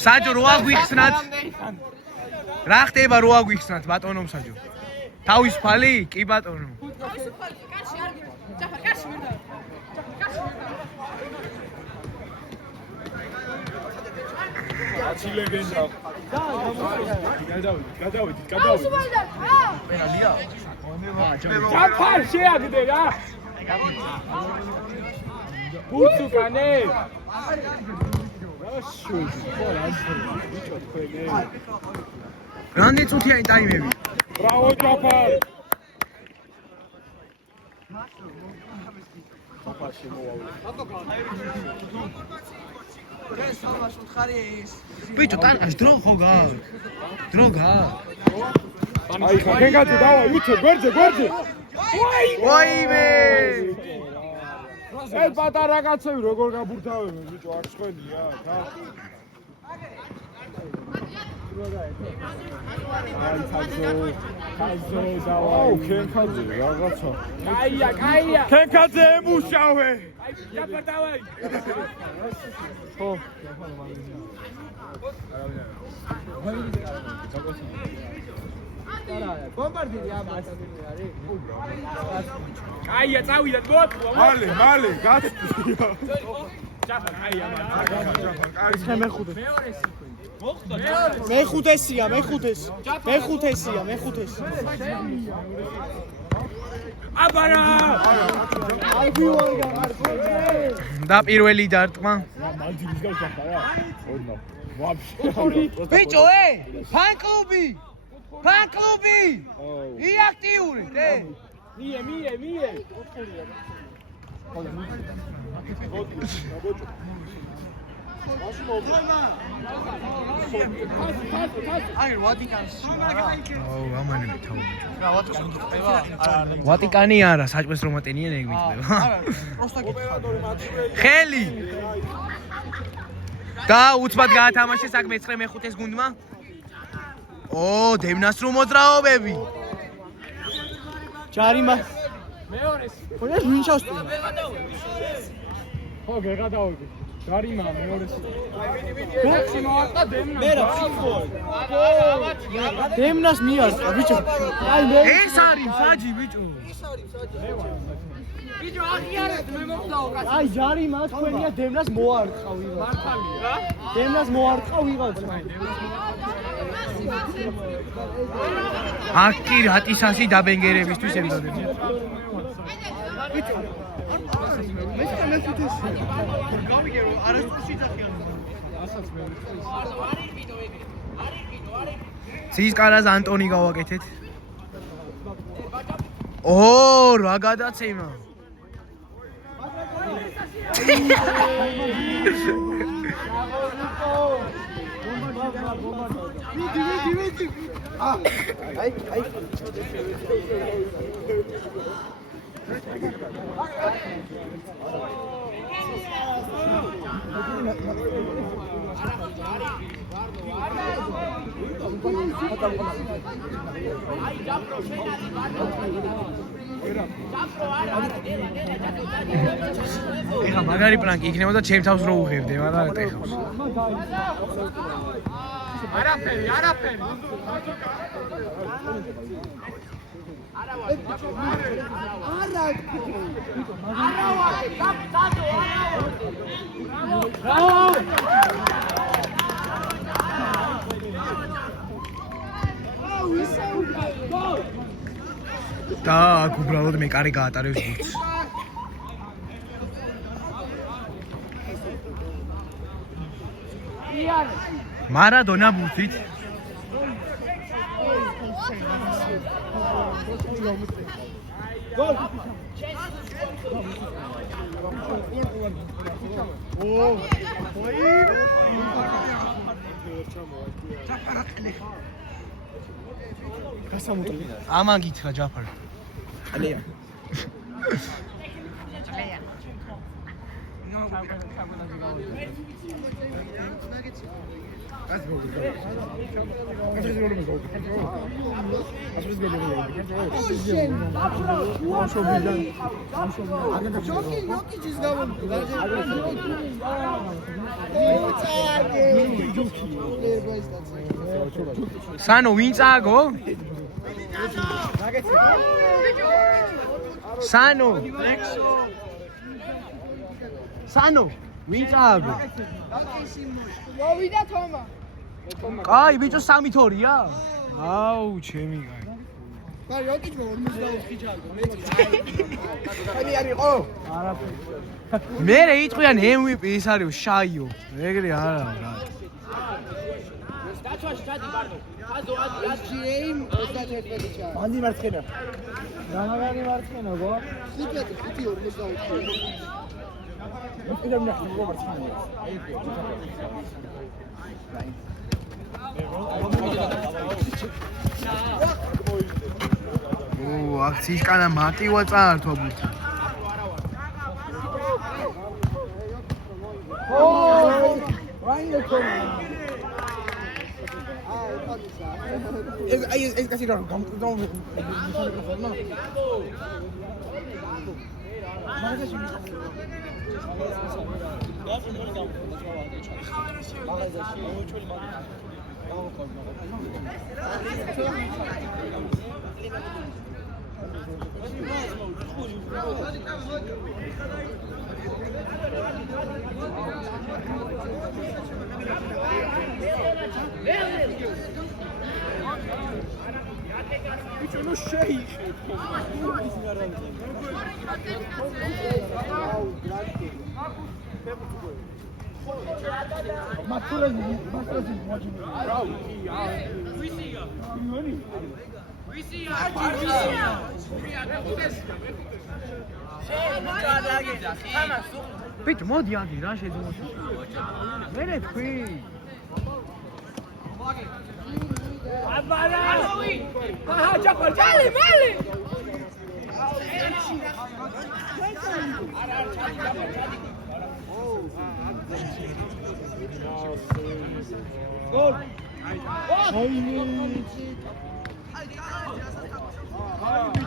საჯო რო აგვიხსნათ რა ხდება რო აგვიხსნათ ბატონო საჯო თავისუფალი კი ბატონო თავისუფალი კაცი არ გინდა ჯაფარ კაცი მინდა კაცი ლეგენდა გადავიდით პენალია ჯაფარ შეაგდე რა ბურთუკანე რამდენი წუთიანი ტაიმები? Bravo ჯაფარ. ბიჭო, ტანაშ დრო ხო გაქვს? დრო გაქვს? აი ხა გენგაძე დავა, უჩე, გვერდზე. ვაიმე! ეს პატარა კაცები როგორ გაბურთავებენ, ბიჭო, არ ცხენია, ხა? აი ხაზო დავა. აუ, გენგაძე რაღაცა. კაია. გენგაძე ემუშავე. აი, ჯაფარ დავაი. ხო. ბომბარდირი ამას არის. კაია, წავიდეთ მოაკლო. მალე, გაცდია. ჯაფარ, კაია, ჯაფარ. ეს მეხუთე. მეხუთესია. აბარა! აი ვიوارგა მარკო. და პირველი დარტყმა. მალდივის გავს ახლა. ოდნა. ვაფშე. ბიჭო, ფან-კლუბი! იაქტიური, მie. აი ვატიკანში. აუ, ამანე მითავო. რა ვატიკანი გიწევა? ვატიკანი არა, საჭმეს რომ ატენიან ეგ მიწდება. არა, პროსტა გიწევა. ხელი! და უცბად გაათამაშე საქმე 9-5-ის გუნდმა. ო, დევნას რომ მოძრაობები. ჯარიმა. მეორეს. ხო, ეს ვინ ჩასწვია? ხო, გეღადაოდი. ჯარიმა მეორეს. გოლში მოვარტყა დემნას. მე რა ფიქრო? დემნას მიარწა, ბიჭო. აი მე ეს არის საჯი, ბიჭო. ბიჭო აღიარეთ მე მომდაო კაცი აი ჯარიმა თქვენია დემნას მოარტყა ვიღაც. მართალი რა? დემნას მოარტყა ვიღაც. აკი რატისასი დაბენგერებისთვის ემზადება. გამიგერო არასდროს იძახიან. ცის კარას ანტონი გავაკეთეთ. ო, რა გადაცემა. ვიდი. აი. ეხა მაგარი პლანკი იქნებოდა ჩემ თავს რო უღებდე, მაგრამ ეტეხავს. არაფერი. და აქ უბრალოდ მეკარე გაატარებს გუნდს. მარადონა ბურთით. ამან გითხრა ჯაფარ. ალია. სანო ვინ წააგო? სანო სანო ვინ წააგო? მოვიდა თომა. კაი ბიჭო 3-2-ია? აუ ჩემი კაი. კაი ოკიჩო 54 ჩარგო მე ხანი არისო? მე რა იტყვიან MVP ის არის შაიო. ეგრე არა რა. დაჩვაში ჩადი ბარდო. ხაზო GM 31 ჩარგო მანდი მარცხენა. გამაგარი მარცხენა გო? 5-54 მოკიდამ ნახე გო მარცხენა. აქციის კანა მარტივა წაართვა ბუთი. ეს კაცი რა გამწდომ no shake. ბიჭო მოდი აგი რა შეძმო. მერე თქვი. აბარა! აჰა, ჯაფარ, ჯალი, მალი! გოლ! აი!